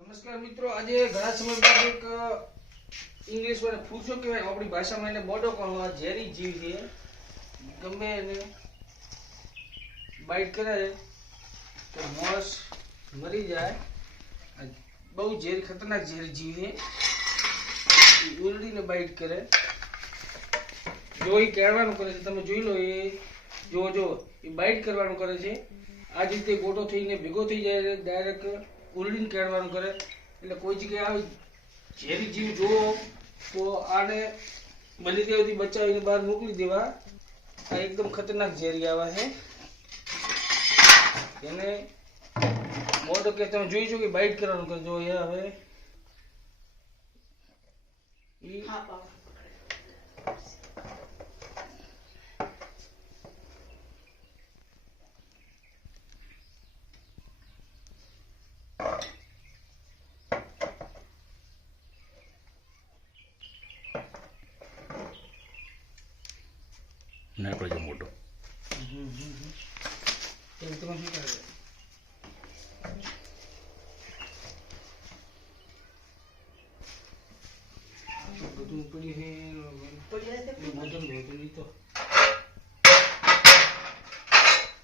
નમસ્કાર મિત્રો, આજે ઘણા સમય બાદ એક ઇંગ્લિશ વાળે પૂછો કહેવાય આપણી ભાષામાં એને બોડો કહો. આ ઝેરી જીવ છે, ગમે એને બાઇટ કરે તો માણસ મરી જાય. બહુ ઝેરી ખતરનાક ઝેરી જીવ છે. ઉલડીને બાઇટ કરે, જો એ કેળવાનું કરે છે, તમે જોઈ લો. એ જો એ બાઇટ કરવાનું કરે છે. આ જ રીતે ગોટો થઈને ભેગો થઈ જાય, ડાયરેક્ટ ઉલડીને કેળવાનું કરે. એટલે કોઈ જગ્યાએ આવી ઝેરી જીવ જોવો તો આને બની ત્યાં સુધી બચાવીને બહાર મોકલી દેવા. આ એકદમ ખતરનાક ઝેરી આવે છે. એને મોટો કે તમે જોઈ છો કે બાઇટ કરવાનું કરે. જો એ હવે નીકળે છે મોટો. તમે શું કરે બધું પડી તો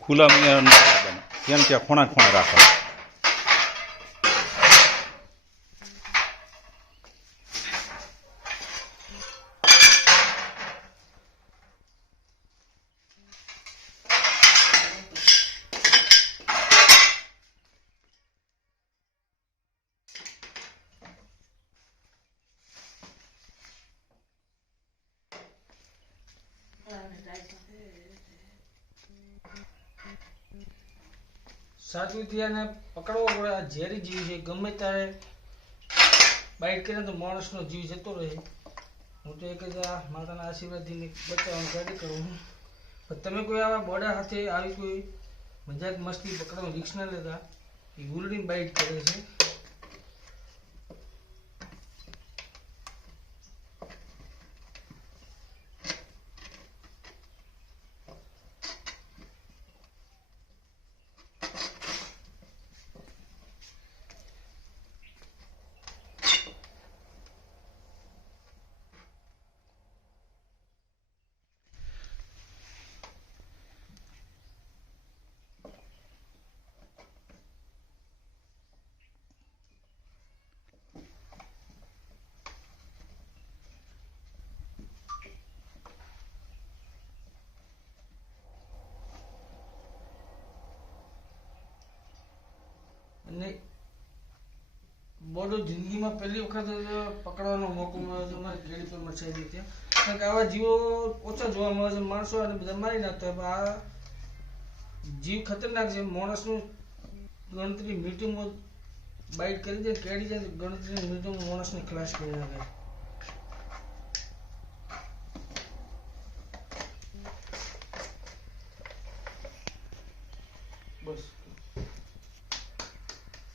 ખુલ્લા મેં કેમ કે ખૂણા ખૂણા રાખવા. સાચવીથી આને પકડવો પડે. આ ઝેરી જીવ છે, ગમે ત્યારે બાઇટ કરે તો માણસનો જીવ જતો રહે. હું તો એક જ આ માતાના આશીર્વાદથી બચાવવાનું ટ્રાય કરું. પણ તમે કોઈ આવા બોડા સાથે આવી કોઈ મજાક મસ્તી પકડવાનું રિસ્ક ના લેતા. એ ગુલડીને બાઇટ કરે છે. અને બોડો જિંદગીમાં પહેલી વખત પકડવાનો મોકો મળ્યો છે મારી કેડી પર મચાવી દીધી. કારણ કે આવા જીવો ઓછા જોવા મળે છે. માણસો અને બધા મારી નાખતા હોય. આ જીવ ખતરનાક છે. માણસનું ગણતરી મિનિટોમાં બાઇટ કરી દે, કેડી જાય, ગણતરી મિનિટોમાં માણસને ક્લાસ કરી નાખે.